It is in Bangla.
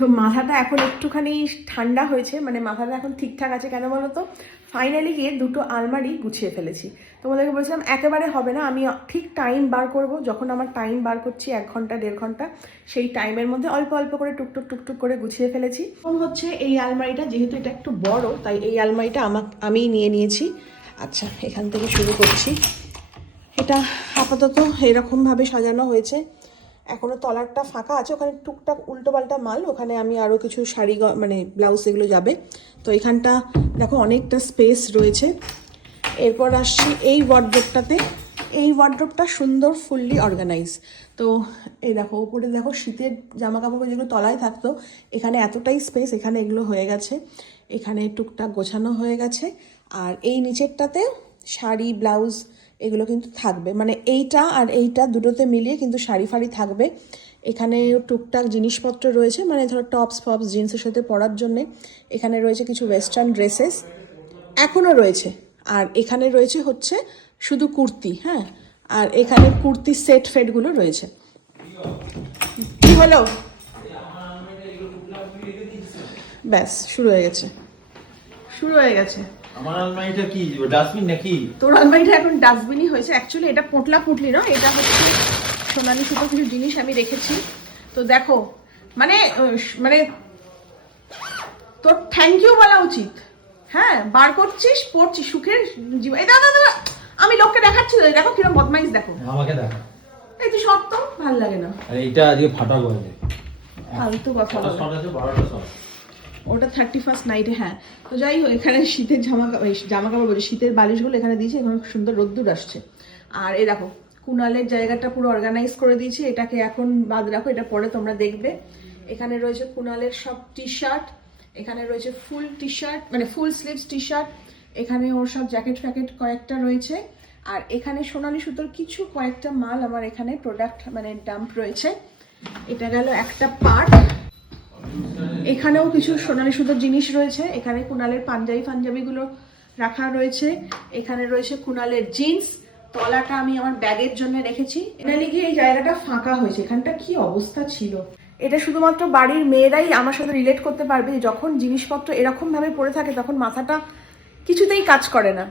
তো মাথাটা এখন একটুখানি ঠান্ডা হয়েছে, মানে মাথাটা এখন ঠিকঠাক আছে। কেন বলো তো, ফাইনালি গিয়ে দুটো আলমারি গুছিয়ে ফেলেছি। তোমাদেরকে বলছিলাম একেবারে হবে না, আমি ঠিক টাইম বার করব, যখন আমার টাইম বার করছি 1 ঘন্টা 1.5 ঘন্টা, সেই টাইমের মধ্যে অল্প অল্প করে টুকটুক টুকটুক করে গুছিয়ে ফেলেছি। এখন হচ্ছে এই আলমারিটা, যেহেতু এটা একটু বড়, তাই এই আলমারিটা আমিই নিয়ে নিয়েছি। আচ্ছা, এখান থেকে শুরু করছি। এটা আপাতত এরকমভাবে সাজানো হয়েছে, এখনও তলারটা ফাঁকা আছে, ওখানে টুকটাক উল্টোপাল্টা মাল, ওখানে আমি আরও কিছু শাড়ি মানে ব্লাউজ এগুলো যাবে। তো এখানটা দেখো অনেকটা স্পেস রয়েছে। এরপর আসছি এই ওয়ার্ড্রোবটাতে। এই ওয়ার্ড্রোবটা সুন্দর ফুললি অর্গানাইজ। তো এই দেখো উপরে দেখো শীতের জামা কাপড় যেগুলো তলায় থাকতো, এখানে এতটাই স্পেস, এখানে এগুলো হয়ে গেছে, এখানে টুকটাক গোছানো হয়ে গেছে। আর এই নিচেরটাতে শাড়ি ব্লাউজ এগুলো কিন্তু থাকবে, মানে এইটা আর এইটা দুটোতে মিলিয়ে কিন্তু শাড়ি ফাড়ি থাকবে। এখানে টুকটাক জিনিসপত্র রয়েছে, মানে ধরো টপস ফপস জিন্সের সাথে পরার জন্যে। এখানে রয়েছে কিছু ওয়েস্টার্ন ড্রেসেস এখনও রয়েছে। আর এখানে রয়েছে হচ্ছে শুধু কুর্তি, হ্যাঁ, আর এখানে কুর্তি সেট ফেটগুলো রয়েছে। কি হলো? ব্যাস শুরু হয়ে গেছে, শুরু হয়ে গেছে। আমার আলমারিটা কি ডাস্টবিন নাকি? তোর আলমারিটা এখন ডাস্টবিনই হয়েছে। অ্যাকচুয়ালি এটা পোটলা পুটলি না, এটা হচ্ছে সোনালি সুতো কিছু জিনিস আমি রেখেছি। তো দেখো মানে মানে তোর থ্যাংক ইউ বলা উচিত। হ্যাঁ, বার করছিস পড়ছিস সুখের জীবন। এই দাদা দাদা, আমি লোককে দেখাচ্ছি, দেখো কিরকম বদমাইশ, দেখো আমাকে দেখা। এই তো সব তো ভালো লাগে না, আরে এইটা আজকে ফাটা গেছে। ফালতু কথা বলে। শর্ট আছে 12টা শর্ট। ওটা 31st নাইটে। হ্যাঁ, তো যাই হোক, এখানে শীতের জামা কাপড় বলছি, শীতের বালিশগুলো এখানে দিয়েছি, এখানে সুন্দর রোদ্দুর আসছে। আর এই দেখো কুনালের জায়গাটা পুরো অর্গানাইজ করে দিয়েছি, এটাকে এখন বাদ রাখো, এটা পরে তোমরা দেখবে। এখানে রয়েছে কুনালের সব টি শার্ট, এখানে রয়েছে ফুল টি শার্ট, মানে ফুল স্লিভস টি শার্ট, এখানে ওর সব জ্যাকেট ফ্যাকেট কয়েকটা রয়েছে। আর এখানে সোনালি সুতোর কিছু কয়েকটা মাল আমার এখানে প্রোডাক্ট মানে ডাম্প রয়েছে। এটা গেল একটা পার্ট। এখানেও কিছু সোনালি সুতোর জিনিস রয়েছে, এখানে কুনালের পাঞ্জাবিগুলো রাখা রয়েছে, এখানে রয়েছে কুনালের জিন্স। তলাটা আমি আমার ব্যাগের জন্য রেখেছি। এখানে গিয়ে এই জায়গাটা ফাঁকা হয়েছে, এখানটা কি অবস্থা ছিল। এটা শুধুমাত্র বাড়ির মেয়েরাই আমার সাথে রিলেট করতে পারবে, যখন জিনিসপত্র এরকম ভাবে পড়ে থাকে তখন মাথাটা কিছুতেই কাজ করে না।